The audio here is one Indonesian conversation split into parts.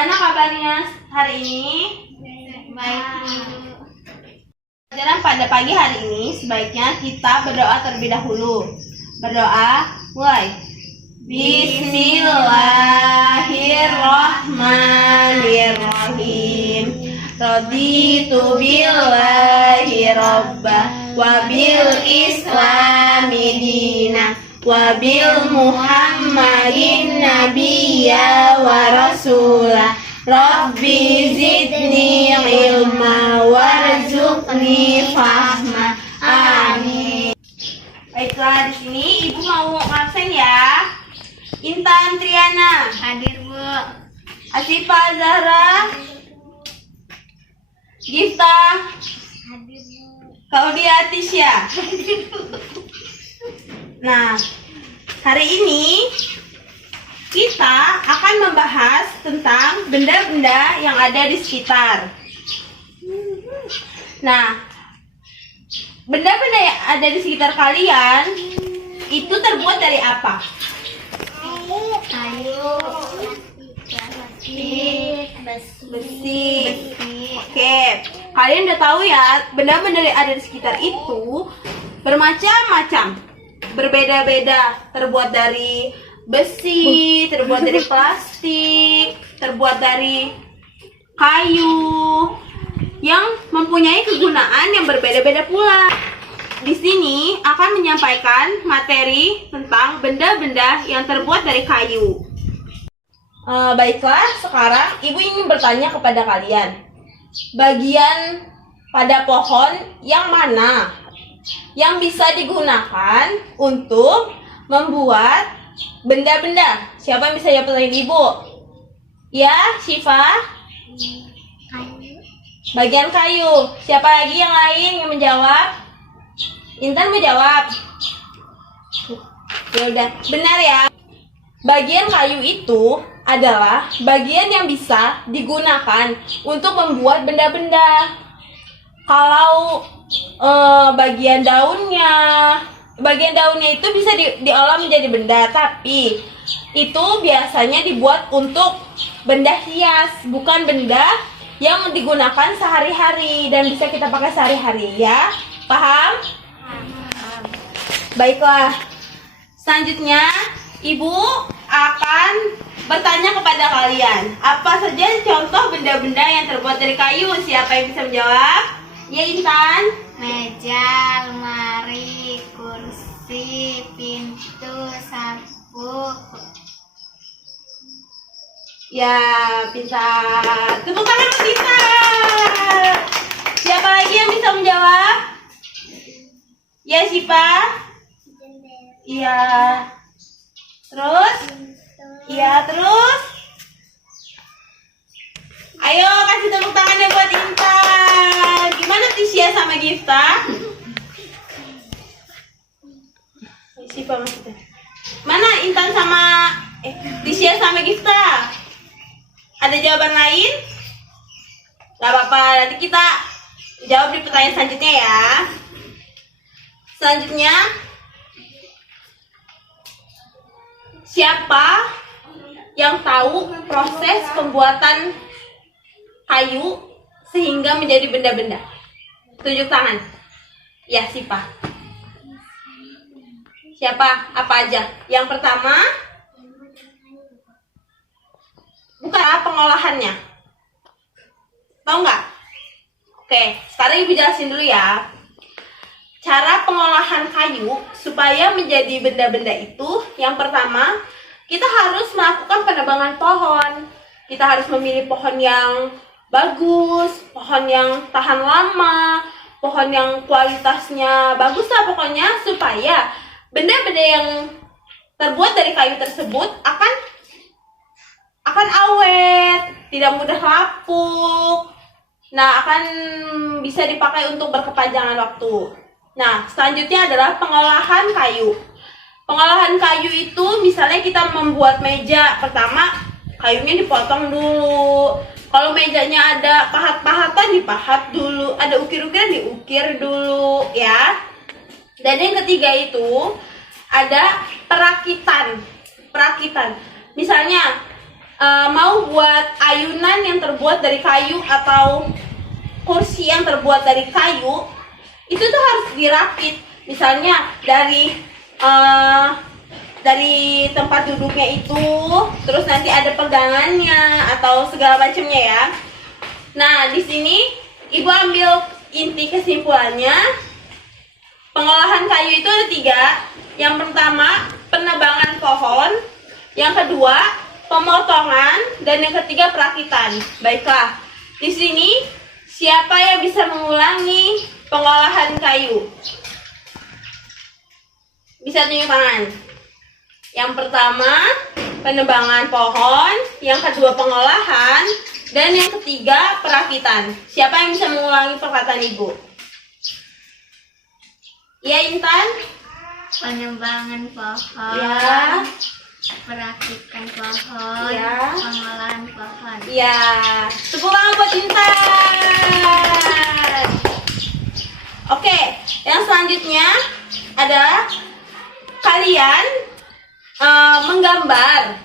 Gimana kabarnya hari ini? Baik, Bu. Pelajaran pada pagi hari ini sebaiknya kita berdoa terlebih dahulu. Berdoa, mulai. Bismillahirrahmanirrahim. Raditu billahi rabbah wa bil islami dina wa bil muhammadin nabiyya wa rasulah. Rabbi zidni ilma warzuqni fahma. Amin. Baiklah, di sini Ibu mau absen ya. Intan Triana, Hadir, Bu. Asifah Zahra, Gifta, Hadir, Bu. Claudia Tisya. Nah, hari ini kita akan membahas tentang benda-benda yang ada di sekitar. Nah, benda-benda yang ada di sekitar kalian itu terbuat dari apa? Kayu, plastik, Besi. Oke, kalian udah tahu ya, benda-benda yang ada di sekitar itu bermacam-macam, berbeda-beda, terbuat dari besi, terbuat dari plastik, terbuat dari kayu yang mempunyai kegunaan yang berbeda-beda pula. Di sini akan menyampaikan materi tentang benda-benda yang terbuat dari kayu. Baiklah, sekarang Ibu ingin bertanya kepada kalian, bagian pada pohon yang mana yang bisa digunakan untuk membuat benda-benda? Siapa yang bisa jawab pertanyaan Ibu? Ya, Syifa? kayu, Bagian kayu. Siapa lagi yang lain yang menjawab? Intan mau jawab? Ya udah, benar ya. Bagian kayu itu adalah bagian yang bisa digunakan untuk membuat benda-benda. Kalau bagian daunnya itu bisa diolah menjadi benda, tapi itu biasanya dibuat untuk benda hias, bukan benda yang digunakan sehari-hari dan bisa kita pakai sehari-hari ya. Paham? Baiklah. Selanjutnya, Ibu akan bertanya kepada kalian, apa saja contoh benda-benda yang terbuat dari kayu? Siapa yang bisa menjawab? Ya, Intan. meja, lemari, kursi, pintu, sapu. Ya, pintar. Tepuk tangan untuk Intan. Siapa lagi yang bisa menjawab? Ya, Sipa. Iya. Terus? Iya, terus? Ayo kasih tepuk tangannya buat Intan. Gimana Tisya sama Gifta? Sipa maksudnya. Mana Intan sama Tisya sama Gifta? Ada jawaban lain? Gak apa-apa, nanti kita jawab di pertanyaan selanjutnya ya. Selanjutnya, siapa yang tahu proses pembuatan kayu sehingga menjadi benda-benda? Tunjuk tangan. Ya, Sipa. Siapa? Apa aja? Yang pertama, bukan pengolahannya. Tahu nggak? Oke, sekarang Ibu jelasin dulu ya. Cara pengolahan kayu supaya menjadi benda-benda itu, yang pertama, kita harus melakukan penebangan pohon. Kita harus memilih pohon yang bagus, pohon yang tahan lama, pohon yang kualitasnya bagus lah pokoknya, supaya benda-benda yang terbuat dari kayu tersebut akan awet, tidak mudah lapuk. Nah, akan bisa dipakai untuk berkepanjangan waktu. Nah, selanjutnya adalah pengolahan kayu. Pengolahan kayu itu misalnya kita membuat meja. Pertama, kayunya dipotong dulu. Kalau mejanya ada pahat-pahatan, dipahat dulu. Ada ukir-ukiran, diukir dulu ya. Dan yang ketiga itu ada perakitan. Misalnya mau buat ayunan yang terbuat dari kayu atau kursi yang terbuat dari kayu, itu tuh harus dirakit. Misalnya dari tempat duduknya itu, terus nanti ada pegangannya atau segala macamnya ya. Nah, di sini Ibu ambil inti kesimpulannya. Pengolahan kayu itu ada 3. Yang pertama, penebangan pohon. Yang kedua, pemotongan. Dan yang ketiga, perakitan. Baiklah, di sini siapa yang bisa mengulangi pengolahan kayu? Bisa tunjuk tangan. Yang pertama, penebangan pohon. Yang kedua, pengolahan. Dan yang ketiga, perakitan. Siapa yang bisa mengulangi perkataan Ibu? Ya, Intan? Penebangan pohon. Ya. Perakitan pohon. Ya. Pengolahan pohon. Ya, tepuk tangan buat Intan. Oke, yang selanjutnya ada kalian menggambar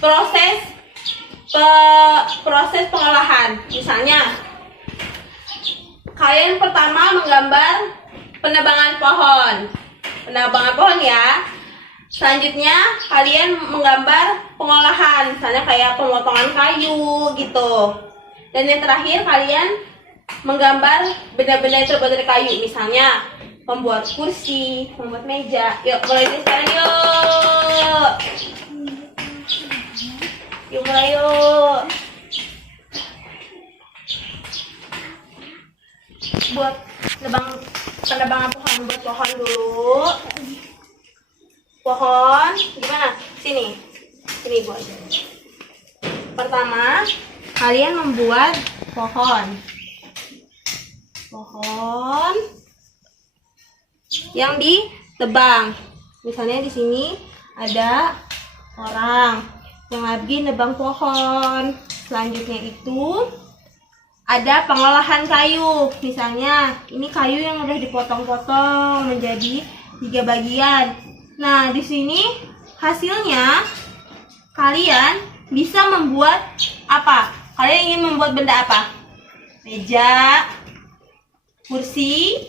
proses pengolahan. Misalnya, kalian pertama menggambar penebangan pohon. Penebangan pohon ya. Selanjutnya kalian menggambar pengolahan, misalnya kayak pemotongan kayu gitu. Dan yang terakhir kalian menggambar benda-benda yang terbuat dari kayu, misalnya membuat kursi, membuat meja. Yuk, mulai dari sekarang yuk. Yuk mulai yuk. Buat penebangan pohon, buat pohon dulu. Pohon, gimana? Sini Bu aja. Pertama, kalian membuat pohon yang ditebang. Misalnya di sini ada orang yang lagi nebang pohon. Selanjutnya itu ada pengolahan kayu. Misalnya ini kayu yang udah dipotong-potong menjadi 3 bagian. Nah, di sini hasilnya kalian bisa membuat apa? Kalian ingin membuat benda apa? Meja, kursi.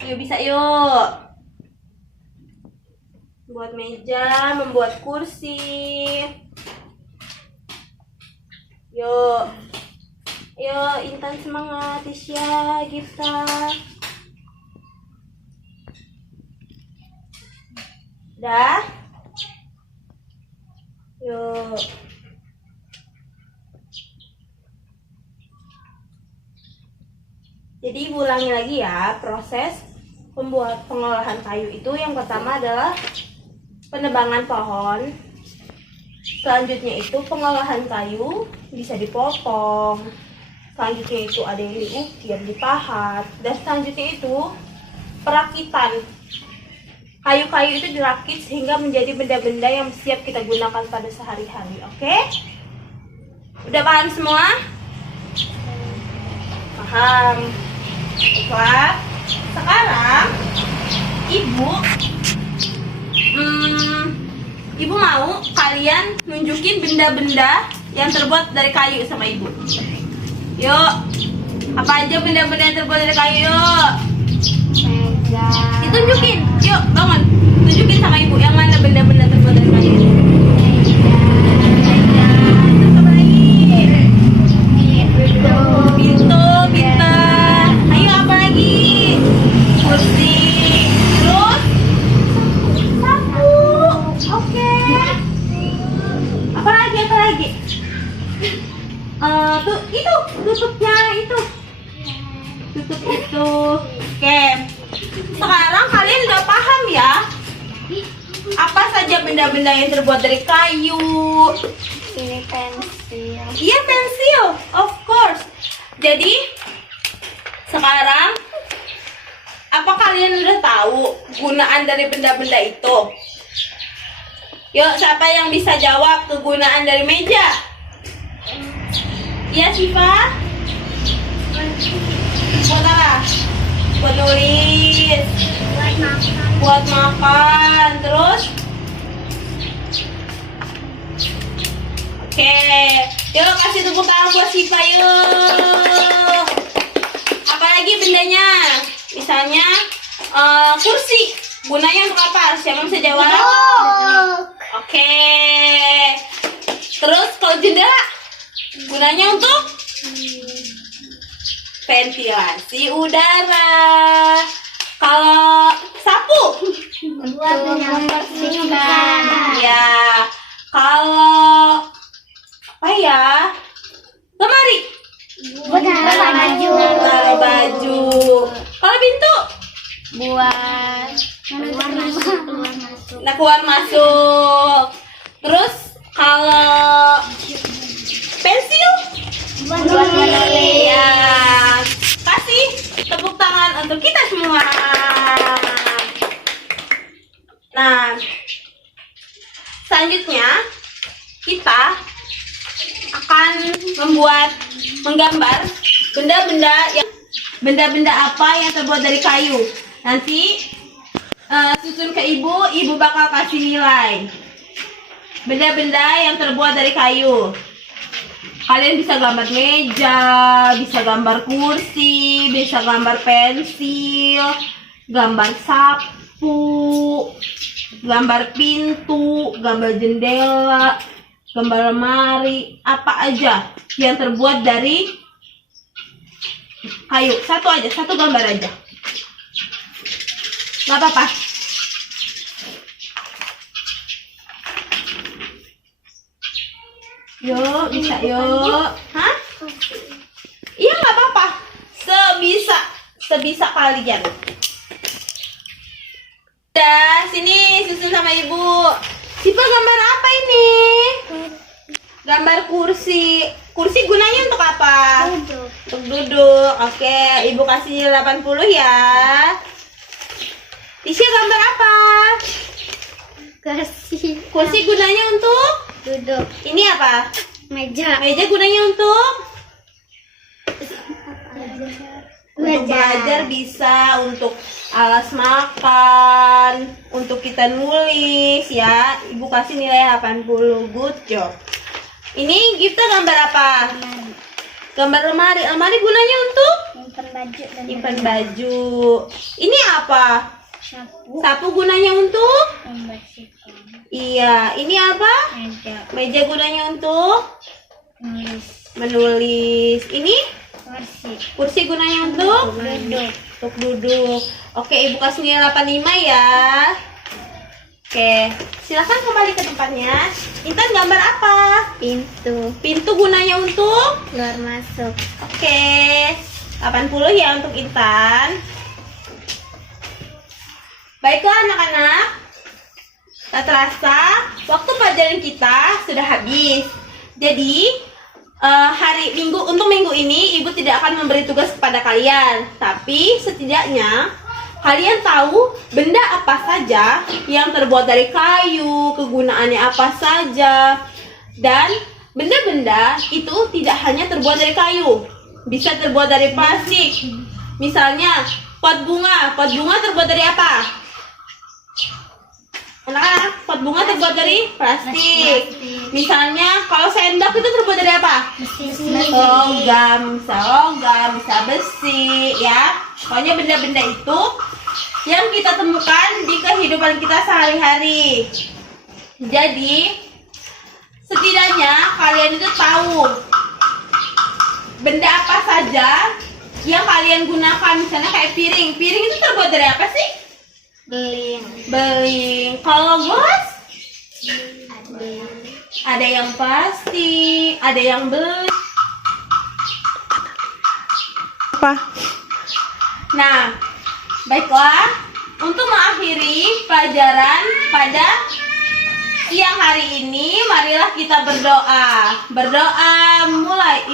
Ayo bisa yuk. Buat meja, membuat kursi. Yuk. Yuk, Intan semangat, Tisha, Gifta. Dah. Yuk. Jadi ulangi lagi ya, proses pengolahan kayu itu yang pertama adalah penebangan pohon. Selanjutnya itu pengolahan kayu, bisa dipotong. Selanjutnya itu ada yang diukir, dipahat. Dan selanjutnya itu perakitan. Kayu-kayu itu dirakit sehingga menjadi benda-benda yang siap kita gunakan pada sehari-hari. Oke? Udah paham semua? Paham. Baiklah. Sekarang Ibu mau kalian nunjukin benda-benda yang terbuat dari kayu sama Ibu. Yuk. Apa aja benda-benda yang terbuat dari kayu? Yuk. Meja. Ditunjukin. Yuk, bangun. Tunjukin sama Ibu yang mana benda-benda terbuat dari kayu. Meja. Terus apa lagi? Pintu, pintar. Ayo apa lagi? Kursi. Terus sapu. Oke. Apa lagi? Apa lagi? Tuh itu tutupnya itu. Tutup itu. Oke. Sekarang kalian udah paham ya? Apa saja benda-benda yang terbuat dari kayu? Ini pensil. Iya, pensil, of course. Jadi sekarang apa kalian udah tahu gunaan dari benda-benda itu? Yuk, siapa yang bisa jawab kegunaan dari meja? Iya, Siva? Buat apa? Buat nulis, Buat makan. buat makan, terus Oke, yuk kasih tepuk tangan buat Siva yuk. Apalagi bendanya? Misalnya kursi. Gunanya untuk apa? Siapa bisa jawab? Oke. Terus kalau jendela? Gunanya untuk ventilasi udara. Kalau sapu? Untuk membersihkan. Ya. Kalau apa ya? Lemari? Taruh baju. Kalau pintu? Buat keluar masuk. Nah, keluar masuk. Terus kalau pensil? Buat menulis. Ya. Kasih tepuk tangan untuk kita semua. Nah, selanjutnya kita akan menggambar benda-benda apa yang terbuat dari kayu. Nanti susun ke ibu bakal kasih nilai. Benda-benda yang terbuat dari kayu. Kalian bisa gambar meja, bisa gambar kursi, bisa gambar pensil, gambar sapu, gambar pintu, gambar jendela, gambar lemari, apa aja yang terbuat dari kayu. Satu aja, satu gambar aja. Gak apa-apa. Yuk, bisa yuk. Hah? Iya gak apa-apa. Sebisa kalian. Udah, sini susun sama ibu. Sipa gambar apa ini? Gambar kursi. Kursi gunanya untuk apa? Untuk duduk. Oke, ibu kasih 80 ya. Tisha gambar apa? Kursi gunanya untuk Duduk. ini apa? Meja. Meja gunanya untuk belajar, bisa untuk alas makan, untuk kita nulis ya. Ibu kasih nilai 80. Good job. Ini kita gambar apa? Gambar lemari. Lemari gunanya untuk Simpan baju dan simpan baju. Ini apa? sapu. Sapu gunanya untuk? Membersihkan. Iya. Ini apa? Meja. Meja gunanya untuk Nulis. menulis. Ini Kursi. kursi gunanya untuk Duduk. duduk. Oke, ibu kasih nilai 85 ya. Oke, silakan kembali ke tempatnya. Intan gambar apa? Pintu. Pintu gunanya untuk? Keluar masuk. Oke, 80 ya untuk Intan. Baiklah anak-anak, tak terasa waktu pelajaran kita sudah habis. Jadi untuk minggu ini ibu tidak akan memberi tugas kepada kalian, tapi setidaknya kalian tahu benda apa saja yang terbuat dari kayu, kegunaannya apa saja, dan benda-benda itu tidak hanya terbuat dari kayu, bisa terbuat dari plastik. Misalnya pot bunga terbuat dari apa? Anak-anak, pot bunga terbuat dari plastik. Misalnya kalau sendok itu terbuat dari apa? Logam, bisa besi ya. Pokoknya benda-benda itu yang kita temukan di kehidupan kita sehari-hari. Jadi setidaknya kalian itu tahu benda apa saja yang kalian gunakan. Misalnya kayak piring. Piring itu terbuat dari apa sih? Beling. Kalau gelas? Ada yang plastik, ada yang beling. Apa? Nah, baiklah. Untuk mengakhiri pelajaran pada siang hari ini, marilah kita berdoa. Berdoa mulai.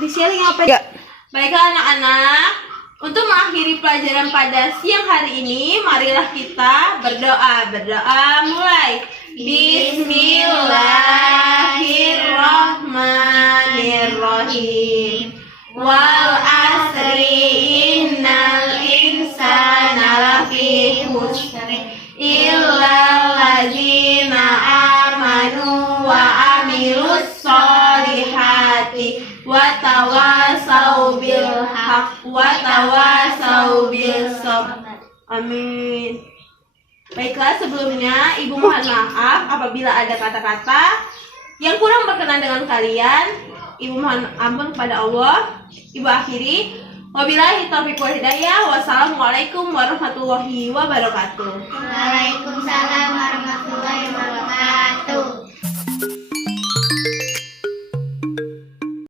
Di sharing apa? Ya. Baiklah anak-anak. Untuk mengakhiri pelajaran pada siang hari ini, marilah kita berdoa. Berdoa mulai. Bismillahirrahmanirrahim. Wal asri innal insana lafi khusri illa allazina amanu wa amilus haqq wa tawasau bil sabr. Amin. Baiklah, sebelumnya Ibu mohon maaf apabila ada kata-kata yang kurang berkenan dengan kalian. Ibu mohon ampun kepada Allah. Ibu akhiri, wabillahi taufiq wal hidayah. Wassalamualaikum warahmatullahi wabarakatuh. Waalaikumsalam warahmatullahi wabarakatuh.